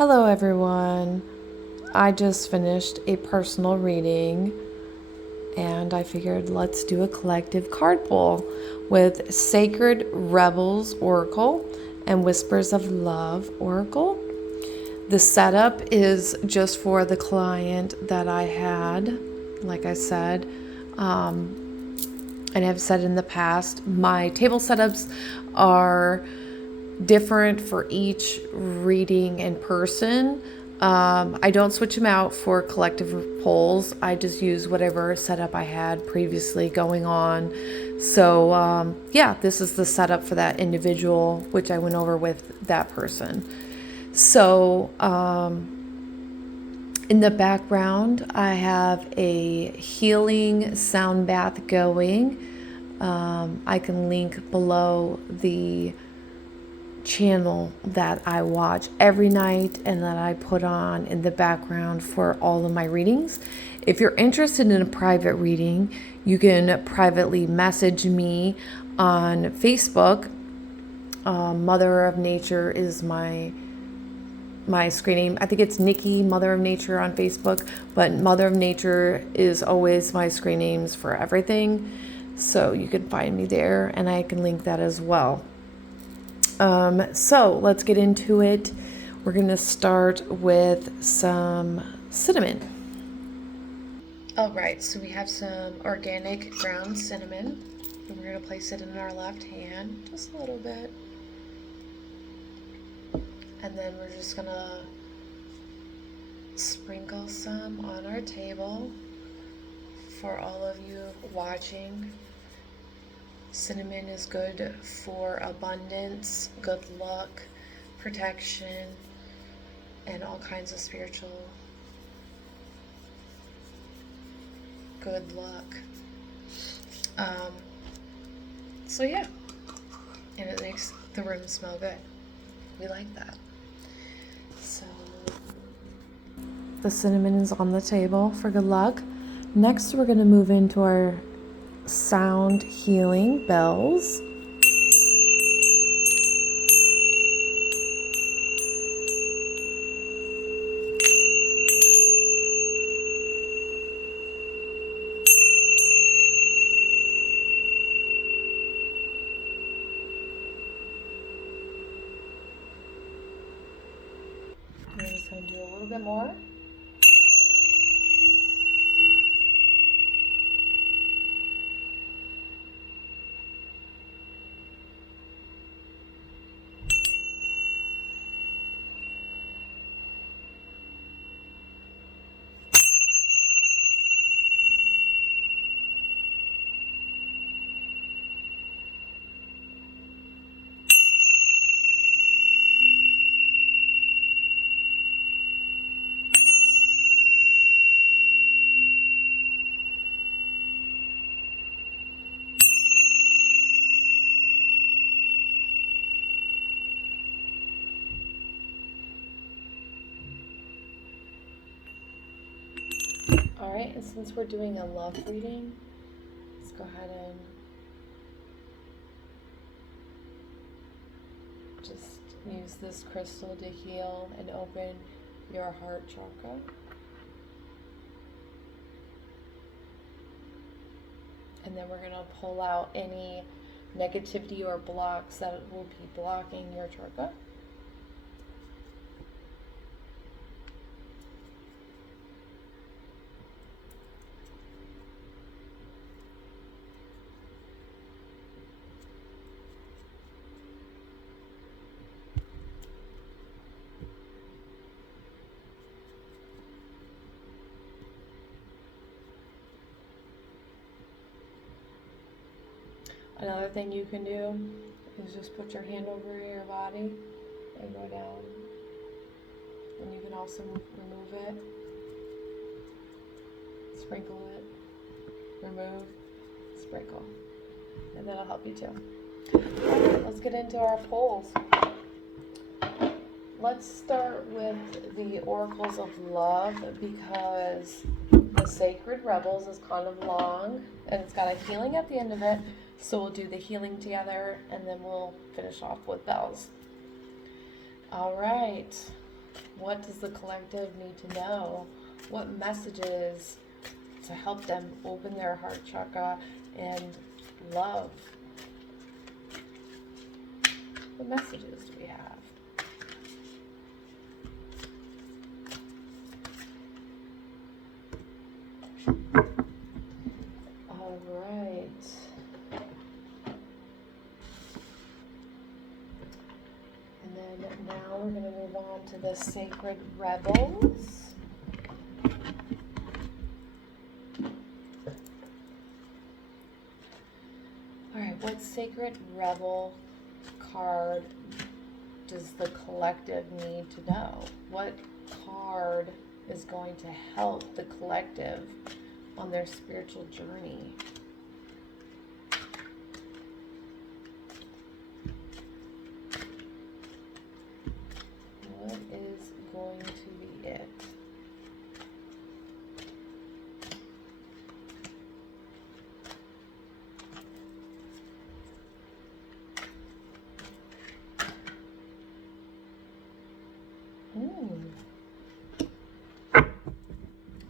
Hello, everyone. I just finished a personal reading and I figured let's do a collective card pull with Sacred Rebels Oracle and Whispers of Love Oracle. The setup is just for the client that I had, like I said. And I've said in the past, my table setups are different for each reading in person. I don't switch them out for collective polls. I just use whatever setup I had previously going on. So, yeah, this is the setup for that individual, which I went over with that person. So, in the background, I have a healing sound bath going. I can link below the channel that I watch every night and that I put on in the background for all of my readings. If you're interested in a private reading, you can privately message me on Facebook. Mother of Nature is my screen name. I think it's Nikki Mother of Nature on Facebook, but Mother of Nature is always my screen names for everything. So you can find me there and I can link that as well. So let's get into it. We're going to start with some cinnamon. All right, so we have some organic ground cinnamon. And we're going to place it in our left hand, just a little bit. And then we're just going to sprinkle some on our table for all of you watching. Cinnamon is good for abundance, good luck, protection, and all kinds of spiritual good luck. So yeah, and it makes the room smell good. We like that. So the cinnamon is on the table for good luck. Next, we're going to move into our sound healing bells. We're just going to do a little bit more. All right, and since we're doing a love reading, let's go ahead and just use this crystal to heal and open your heart chakra. And then we're going to pull out any negativity or blocks that will be blocking your chakra. Another thing you can do is just put your hand over your body and go down. And you can also remove it, sprinkle it, remove, sprinkle. And that'll help you too. Alright, let's get into our polls. Let's start with the Oracles of Love because the Sacred Rebels is kind of long and it's got a healing at the end of it. So we'll do the healing together and then we'll finish off with bells. All right, What does the collective need to know? What messages to help them open their heart chakra and love? What messages do we have? All right. And then now we're going to move on to the Sacred Rebels. All right, what Sacred Rebel card does the collective need to know? What card is going to help the collective on their spiritual journey? What is going to be it?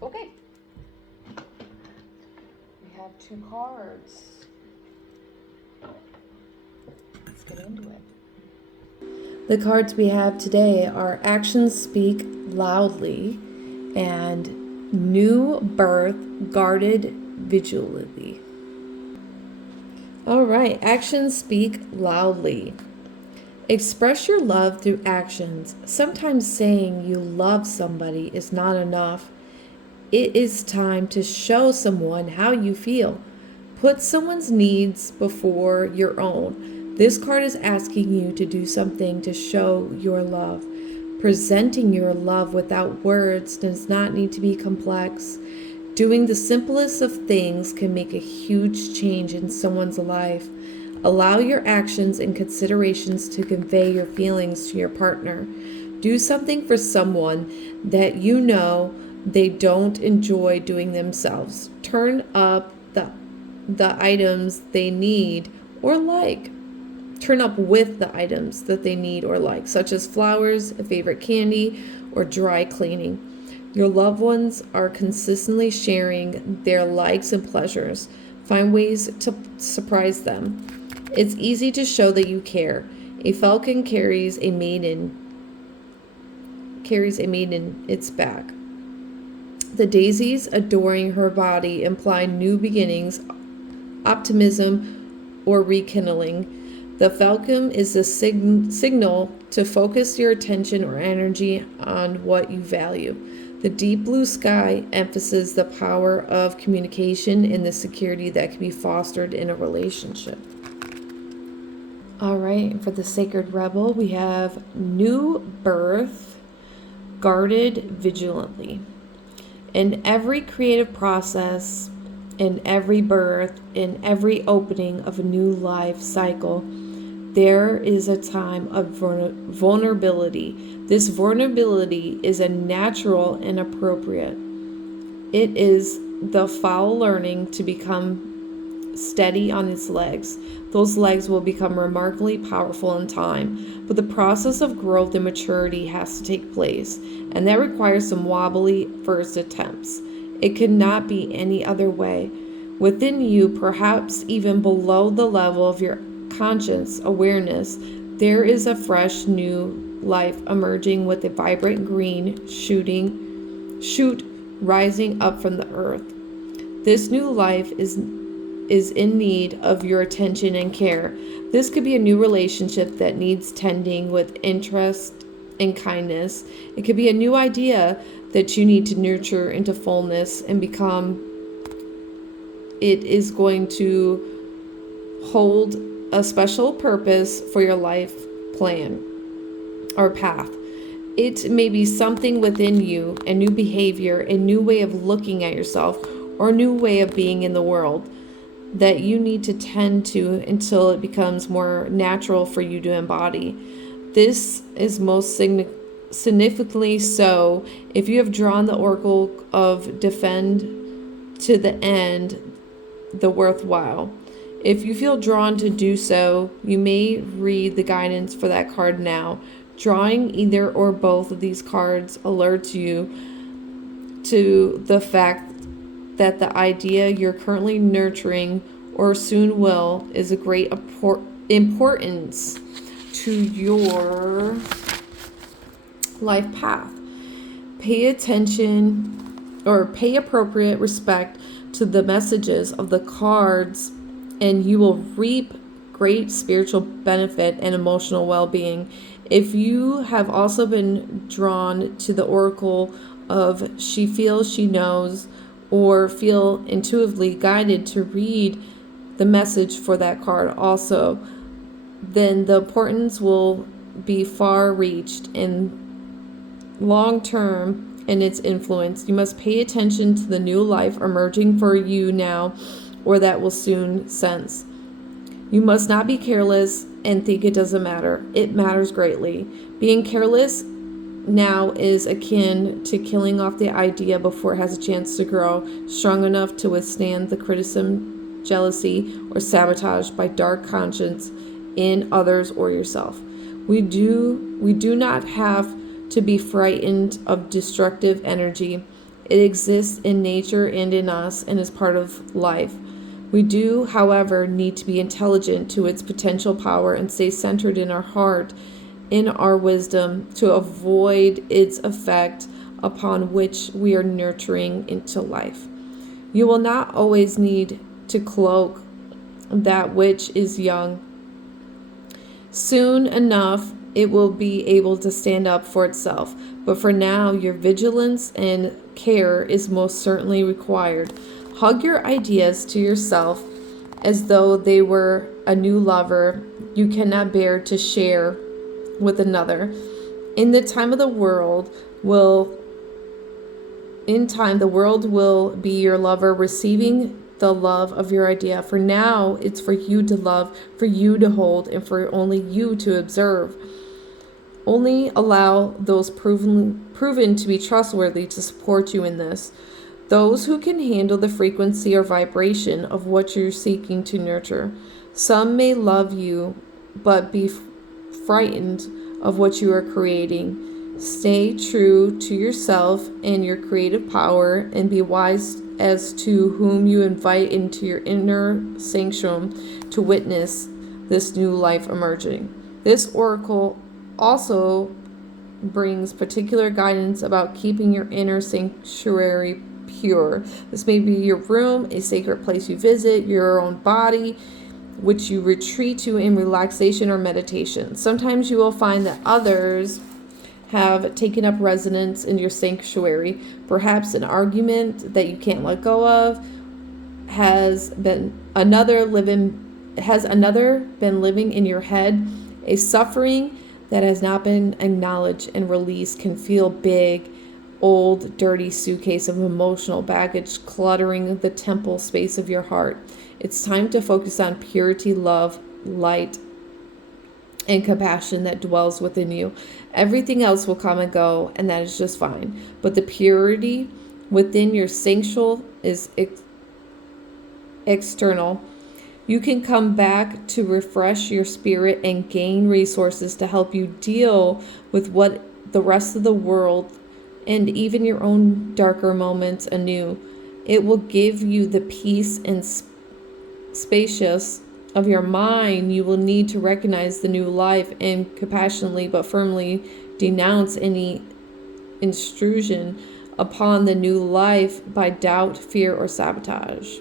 Okay. We have 2 cards. Let's get into it. The cards we have today are Actions Speak Loudly and New Birth Guarded Vigilantly. All right, actions speak loudly. Express your love through actions. Sometimes saying you love somebody is not enough. It is time to show someone how you feel. Put someone's needs before your own. This card is asking you to do something to show your love. Presenting your love without words does not need to be complex. Doing the simplest of things can make a huge change in someone's life. Allow your actions and considerations to convey your feelings to your partner. Do something for someone that you know they don't enjoy doing themselves. Turn up the items they need or like. Turn up with the items that they need or like, such as flowers, a favorite candy, or dry cleaning. Your loved ones are consistently sharing their likes and pleasures. Find ways to surprise them. It's easy to show that you care. A falcon carries a maiden its back. The daisies adoring her body imply new beginnings, optimism, or rekindling. The falcon is a signal to focus your attention or energy on what you value. The deep blue sky emphasizes the power of communication and the security that can be fostered in a relationship. All right, for the Sacred Rebel, we have New Birth Guarded Vigilantly. In every creative process, in every birth, in every opening of a new life cycle, there is a time of vulnerability. This vulnerability is a natural and appropriate. It is the fowl learning to become steady on its legs. Those legs will become remarkably powerful in time, but the process of growth and maturity has to take place, and that requires some wobbly first attempts. It cannot be any other way. Within you, perhaps even below the level of your conscious awareness, there is a fresh new life emerging with a vibrant green shoot rising up from the earth. This new life is in need of your attention and care. This could be a new relationship that needs tending with interest and kindness. It could be a new idea that you need to nurture into fullness and become. It is going to hold a special purpose for your life plan or path. It may be something within you, a new behavior, a new way of looking at yourself, or a new way of being in the world that you need to tend to until it becomes more natural for you to embody. This is most significantly so if you have drawn the oracle of defend to the end, the worthwhile. If you feel drawn to do so, you may read the guidance for that card now. Drawing either or both of these cards alerts you to the fact that the idea you're currently nurturing or soon will is a great importance to your life path. Pay attention or pay appropriate respect to the messages of the cards, and you will reap great spiritual benefit and emotional well-being. If you have also been drawn to the oracle of She Feels, She Knows, or feel intuitively guided to read the message for that card also, then the importance will be far reached and long term in its influence. You must pay attention to the new life emerging for you now, or that will soon sense. You must not be careless and think it doesn't matter. It matters greatly. Being careless now is akin to killing off the idea before it has a chance to grow strong enough to withstand the criticism, jealousy, or sabotage by dark conscience in others or yourself. We do not have to be frightened of destructive energy. It exists in nature and in us and is part of life. We do, however, need to be intelligent to its potential power and stay centered in our heart, in our wisdom, to avoid its effect upon which we are nurturing into life. You will not always need to cloak that which is young. Soon enough, it will be able to stand up for itself, but for now, your vigilance and care is most certainly required. Hug your ideas to yourself as though they were a new lover you cannot bear to share with another. In time, the world will be your lover, receiving the love of your idea. For now, it's for you to love, for you to hold, and for only you to observe. Only allow those proven to be trustworthy to support you in this. Those who can handle the frequency or vibration of what you're seeking to nurture. Some may love you, but be frightened of what you are creating. Stay true to yourself and your creative power, and be wise as to whom you invite into your inner sanctum to witness this new life emerging. This oracle also brings particular guidance about keeping your inner sanctuary pure. This may be your room, a sacred place you visit, your own body, which you retreat to in relaxation or meditation. Sometimes you will find that others have taken up residence in your sanctuary. Perhaps an argument that you can't let go of has another been living in your head. A suffering that has not been acknowledged and released can feel big, old, dirty suitcase of emotional baggage cluttering the temple space of your heart. It's time to focus on purity, love, light, and compassion that dwells within you. Everything else will come and go, and that is just fine. But the purity within your sanctuary is external. You can come back to refresh your spirit and gain resources to help you deal with what the rest of the world and even your own darker moments anew. It will give you the peace and spacious of your mind you will need to recognize the new life and compassionately but firmly denounce any intrusion upon the new life by doubt, fear, or sabotage.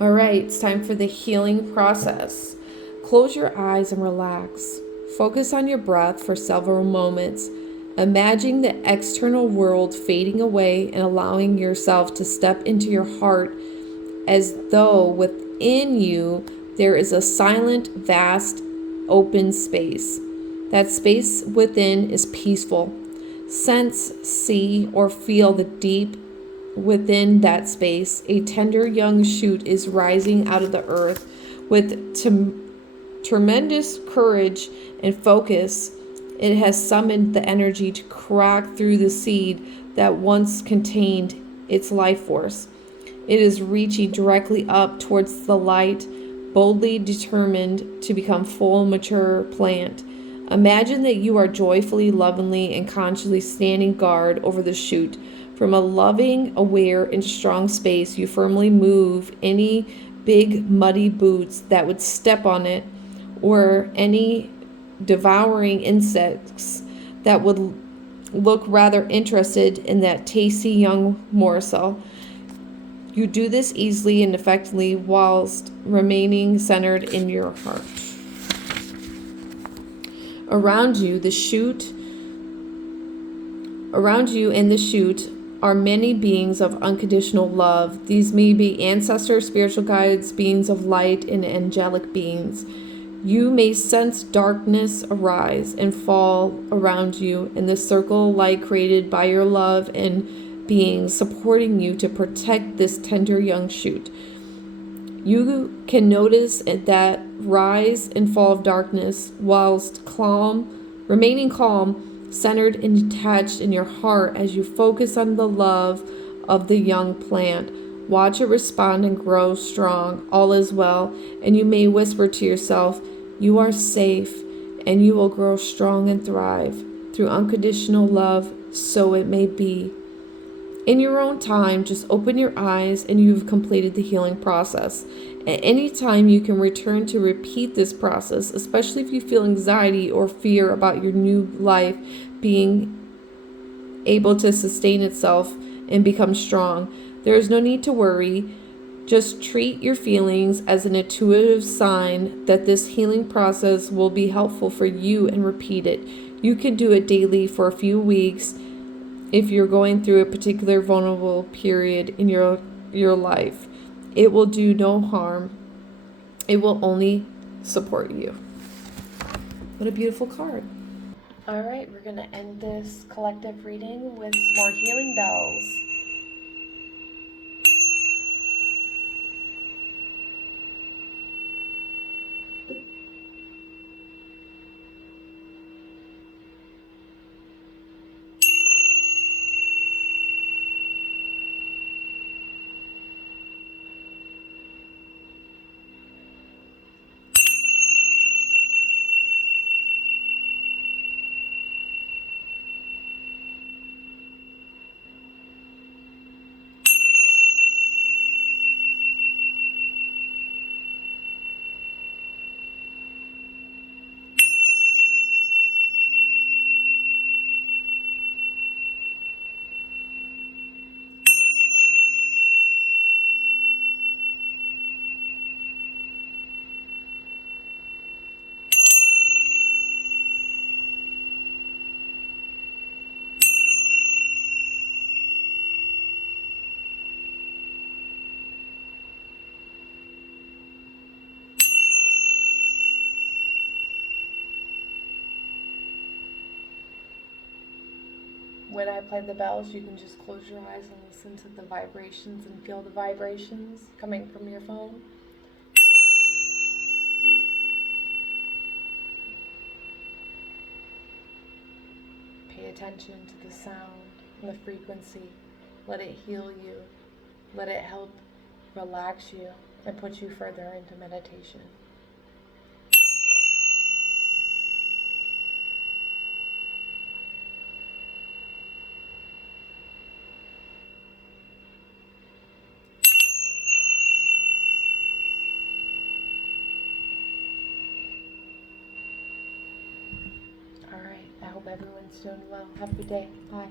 All right, it's time for the healing process. Close your eyes and relax. Focus on your breath for several moments. Imagine the external world fading away and allowing yourself to step into your heart as though within you there is a silent, vast, open space. That space within is peaceful. Sense, see, or feel the deep within that space. A tender young shoot is rising out of the earth with tremendous courage and focus. It has summoned the energy to crack through the seed that once contained its life force. It is reaching directly up towards the light, boldly determined to become full, mature plant. Imagine that you are joyfully, lovingly, and consciously standing guard over the chute. From a loving, aware, and strong space, you firmly move any big, muddy boots that would step on it, or any devouring insects that would look rather interested in that tasty young morsel. You do this easily and effectively whilst remaining centered in your heart. Around you in the chute are many beings of unconditional love. These may be ancestors, spiritual guides, beings of light, and angelic beings. You may sense darkness arise and fall around you in the circle of light created by your love and beings supporting you to protect this tender young shoot. You can notice that rise and fall of darkness whilst remaining calm, centered and detached in your heart as you focus on the love of the young plant. Watch it respond and grow strong. All is well, and you may whisper to yourself, you are safe, and you will grow strong and thrive. Through unconditional love, so it may be. In your own time, just open your eyes and you've completed the healing process. At any time, you can return to repeat this process, especially if you feel anxiety or fear about your new life being able to sustain itself and become strong. There is no need to worry. Just treat your feelings as an intuitive sign that this healing process will be helpful for you and repeat it. You can do it daily for a few weeks if you're going through a particular vulnerable period in your life. It will do no harm. It will only support you. What a beautiful card. All right, we're going to end this collective reading with more healing bells. When I play the bells, you can just close your eyes and listen to the vibrations and feel the vibrations coming from your phone. Pay attention to the sound and the frequency. Let it heal you. Let it help relax you and put you further into meditation. All right, I hope everyone's doing well. Have a good day. Bye.